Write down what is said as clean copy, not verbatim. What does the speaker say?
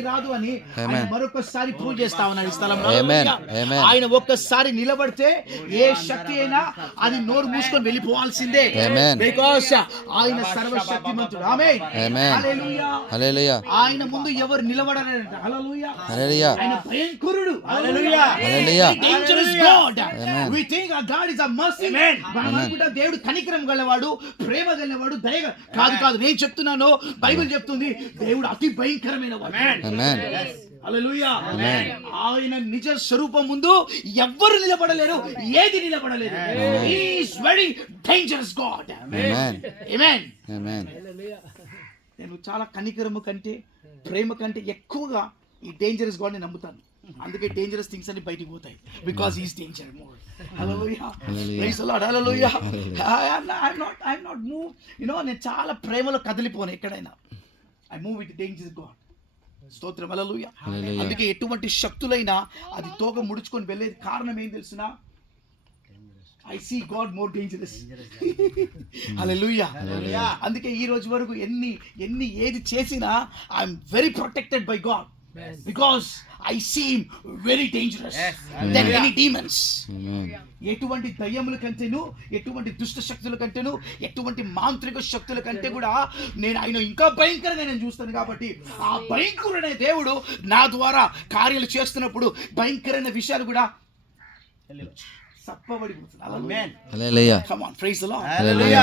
రాదు అని ఆయన మరొకసారి ప్రూవ్ చేస్తా ఉన్నాడు ఈ స్థలంలో. ఆయన ఒక్కసారి నిలబడితే ఏ శక్తి అయినా అది నోరు మూసుకొని వెళ్ళిపోవాల్సిందే. బికాజ్ ఆయన సర్వశక్తిమంతుడు. ఆమేన్. హల్లెలూయా. ఆయన ముందు ఎవరు నిలబడలేరంట. హల్లెలూయా. ఆయన భయంకరుడు. Hallelujah. Dangerous God. We think our God is a mercy. మనం అనుకుంటా దేవుడు కనికరం గలవాడు, ప్రేమ గలవాడు, దయ కాదు. నేను చెప్తున్నాను, బైబిల్ చెప్తుంది దేవుడు అతి భయంకరమైన వాడు. హల్లెలూయా. ఆయన నిజ స్వరూపం ముందు ఎవ్వరు నిలబడలేరు, ఏది నిలబడలేరు. He is very dangerous God. Amen. నేను చాలా కనికరము కంటే, ప్రేమ కంటే ఎక్కువగా ఈ డేంజరస్ గాడ్ ని నమ్ముతాను. అందుకే డేంజరస్ థింగ్స్ అన్ని బయటికి పోతాయి. Because he is danger more. Hallelujah. Praise the Lord. Hallelujah. I'm not move. నేను చాలా ప్రేమలో కదిలిపోను ఎక్కడైనా. I move with dangerous God. స్తోత్రం. హల్లెలూయా. అందుకే ఎటువంటి శక్తులైనా అది తోక ముడుచుకొని వెళ్ళేది కారణం ఏం తెలుసునా? I see God more dangerous. హల్లెలూయా. అందుకే ఈ రోజు వరకు ఎన్ని ఏది చేసినా I'm very protected by God. Because I see him very dangerous than any demons. ఎటువంటి దయ్యముల కంటేను, ఎటువంటి దుష్ట శక్తుల కంటేను, ఎటువంటి మాంత్రిక శక్తుల కంటే కూడా ఆయన ఇంకా భయంకరంగా నేను చూస్తాను. కాబట్టి ఆ భయంకరుడైన దేవుడు నా ద్వారా కార్యాలు చేస్తున్నప్పుడు భయంకరమైన విషయాలు కూడా సప్పబడిపోతుంది. హల్లెలూయా. Come on, praise the Lord. Hallelujah.